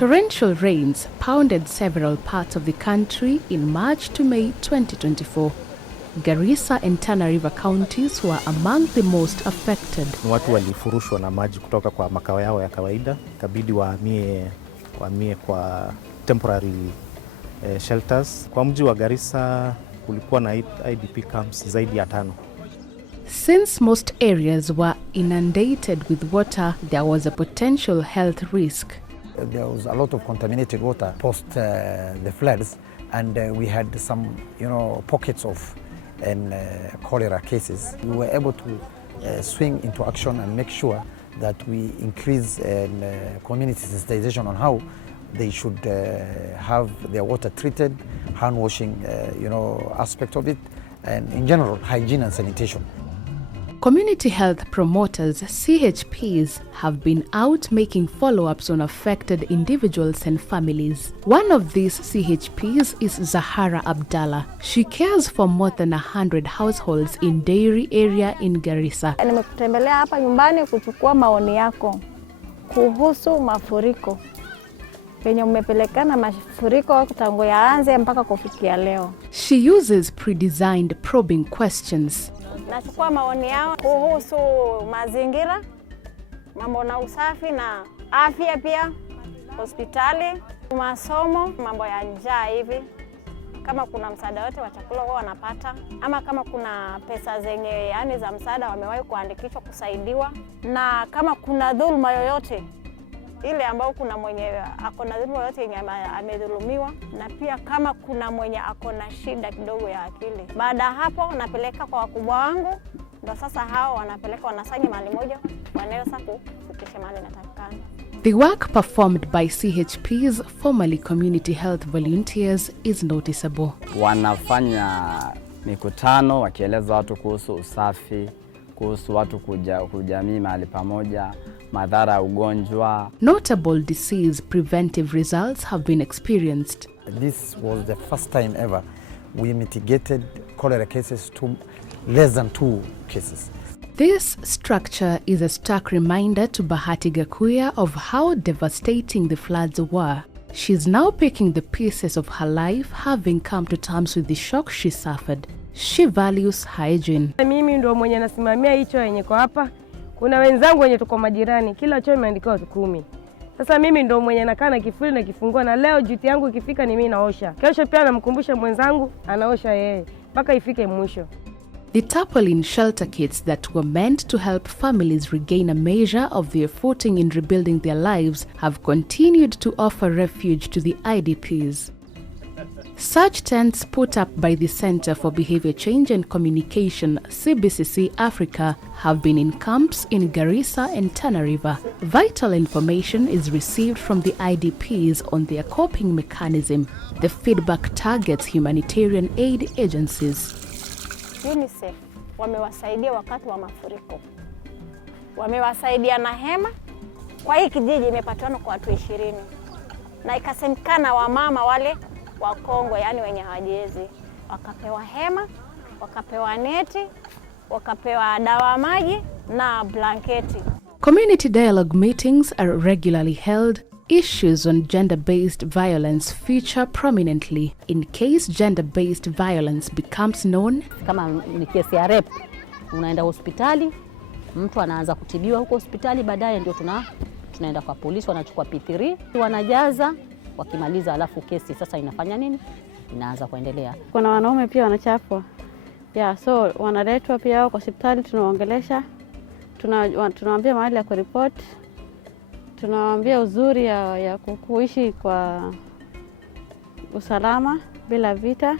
Torrential rains pounded several parts of the country in March to May 2024. Garissa and Tana River counties were among the most affected. Watu walifurushwa na maji kutoka kwa makao yao ya kawaida, ikabidi wahamie kwa temporary shelters. Kwa mji wa Garissa kulikuwa na IDP camps zaidi ya 5. Since most areas were inundated with water, there was a potential health risk. There was a lot of contaminated water post the floods, and we had some, pockets of cholera cases. We were able to swing into action and make sure that we increase community sensitization on how they should have their water treated, hand washing, aspect of it, and in general, hygiene and sanitation. Community health promoters, CHPs, have been out making follow-ups on affected individuals and families. One of these CHPs is Zahara Abdallah. She cares for more than 100 households in Dairy area in Garissa. Nimekutembelea hapa nyumbani kuchukua maoni yako kuhusu mafuriko. Penye umepelekana mafuriko tangu yaanze mpaka kufikia leo. She uses pre-designed probing questions. Nachukua maoni yao kuhusu mazingira, mambo na usafi na afya pia, hospitali, masomo, mambo ya njaa hivi. Kama kuna msaada wote wa chakula wao wanapata, ama kama kuna pesa zenye za msaada wamewahi kuandikishwa kusaidiwa, na kama kuna dhuluma yoyote ile ambao kuna mwenye akona dhuluma yoyote yenye amedhulumiwa, na pia kama kuna mwenye akona shida kidogo ya akili. Baada hapo napeleka kwa wakubwa wangu, ndio sasa hao wanapeleka wanasanya mahali moja, wanaweza kufikisha mahali natakikana. The work performed by CHPs, formerly community health volunteers, is noticeable. Wanafanya mikutano wakieleza watu kuhusu usafi, kuhusu watu kujamii mahali pamoja, madhara ya ugonjwa. Notable disease preventive results have been experienced. This was the first time ever we mitigated cholera cases to less than 2 cases. This structure is a stark reminder to Bahati Gakuya of how devastating the floods were. She's now picking the pieces of her life, having come to terms with the shock she suffered. She values hygiene. Mimi ndo mwenye nasimamia hicho yenye kwa hapa. Kuna wenzangu wenye tuko majirani, kila choo imeandikwa 10. Sasa mimi ndo mwenye nakaa na kifuli na kifungua, na leo duty yangu ikifika ni mimi naosha. Kesho pia namkumbusha mwenzangu anaosha yeye mpaka ifike mwisho. The tarpaulin shelter kits that were meant to help families regain a measure of their footing in rebuilding their lives have continued to offer refuge to the IDPs. Such tents put up by the Center for Behavior Change and Communication, CBCC Africa, have been in camps in Garissa and Tana River. Vital information is received from the IDPs on their coping mechanism. The feedback targets humanitarian aid agencies. UNICEF wamewasaidia wakati wa mafuriko. Wamewasaidia na hema. Kwa hii kijiji imepatiwa kwa watu 20. Na ikasemekana wamama wale wa Kongo, wenye hawajiwezi, wakapewa hema, wakapewa neti, wakapewa dawa maji na blanketi. Community dialogue meetings are regularly held. Issues on gender-based violence feature prominently in case gender-based violence becomes known. Kama ni kesi ya rape, unaenda hospitali, mtu anaanza kutibiwa huko hospitali, baadaye ndio tunaenda kwa polisi, wanachukua P3, wanajaza, wakimaliza alafu kesi sasa inafanya nini? Inaanza kuendelea. Kuna wanaume pia wanachapwa. So wanaletwa pia kwa hospitali, tunaongelesha. Tunawaambia mahali ya kuripot. Tunawaambia uzuri ya kuishi kwa usalama bila vita.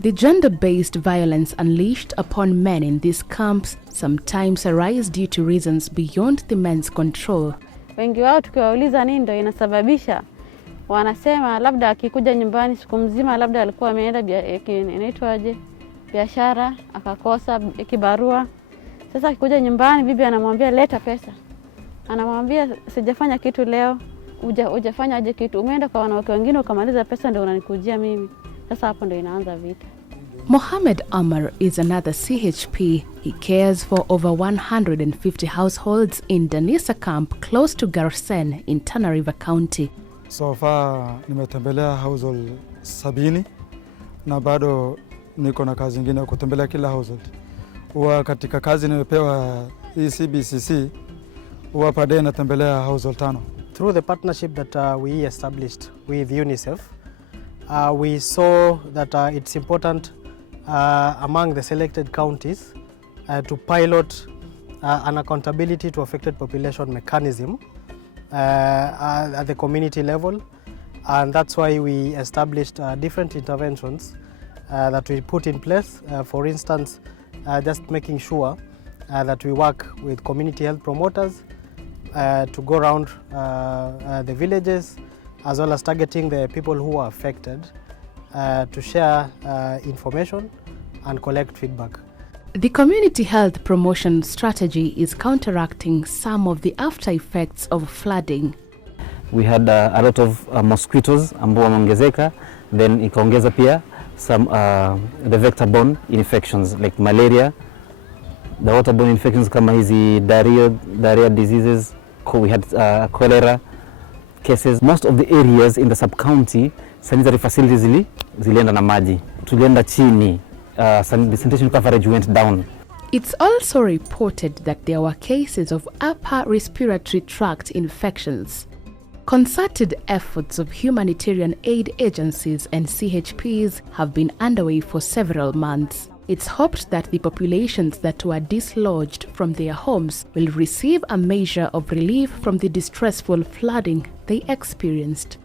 The gender-based violence unleashed upon men in these camps sometimes arise due to reasons beyond the men's control. Wengi wao tukiwauliza nini ndio inasababisha, wanasema labda akikuja nyumbani siku mzima, labda alikuwa ameenda biashara akakosa kibarua. Sasa akikuja nyumbani, bibi anamwambia leta pesa. Anamwambia sijafanya kitu leo, hujafanya aje kitu, umeenda kwa wanawake wengine ukamaliza pesa ndio unanikujia mimi. Sasa hapo ndio inaanza vita. Mohammed Amar is another CHP. He cares for over 150 households in Danisa camp close to Garsen in Tana River County. So far nimetembelea household 70 na bado niko na kazi nyingine kutembelea kila household. Huwa katika kazi nimepewa hii CBCC huwa pade natembelea household 5. Through the partnership that we established with UNICEF, we saw that it's important among the selected counties to pilot an accountability to affected population mechanism at the community level, and that's why we established different interventions that we put in place. For instance, just making sure that we work with community health promoters to go around the villages, as well as targeting the people who are affected to share information and collect feedback. The community health promotion strategy is counteracting some of the after effects of flooding. We had a lot of mosquitoes ambao wameongezeka, then ikaongeza pia some the vector-borne infections like malaria, the waterborne infections kama hizi diarrhea diseases. We had cholera cases. Most of the areas in the sub-county sanitary facilities zilienda na maji. Tulienda chini. The sanitation coverage went down. It's also reported that there were cases of upper respiratory tract infections. Concerted efforts of humanitarian aid agencies and CHPs have been underway for several months. It's hoped that the populations that were dislodged from their homes will receive a measure of relief from the distressful flooding they experienced.